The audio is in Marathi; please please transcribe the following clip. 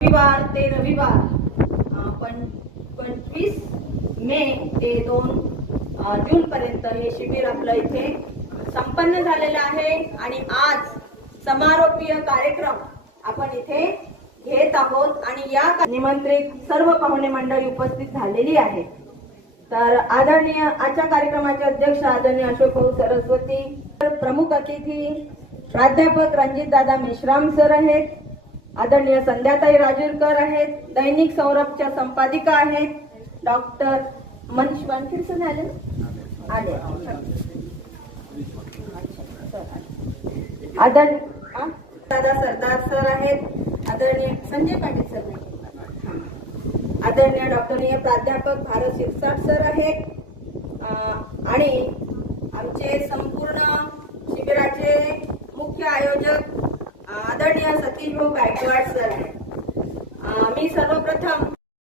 रविवार ते रविवार 25 मे ते 2 जून पर्यंत हे शिबिर आपलं इथे संपन्न झालेलं आहे आणि आज समारोपीय कार्यक्रम आपण इथे घेत आहोत आणि या निमंत्रित सर्व पाहुणे मंडळी उपस्थित झालेली आहे। तर आदरणीय आजच्या कार्यक्रमाचे अध्यक्ष आदरणीय अशोक भाऊ सरस्वती, प्रमुख अतिथी प्राध्यापक रणजितदादा मेश्राम सर आहेत, आदरणीय संध्याताई राजूरकर आहेत, दैनिक सौरभच्या संपादिका आहेत, डॉक्टर मनीष वानखेडे सर आले, दादा सरदार सर आहेत, आदरणीय संजय पाटील सर, आदरणीय डॉक्टरीय प्राध्यापक भारत शिरसाट सर आहेत आणि आमचे संपूर्ण शिबिराचे मुख्य आयोजक आदरणीय सतीश भाऊ गायकवाड सर आहेत। मी सर्वप्रथम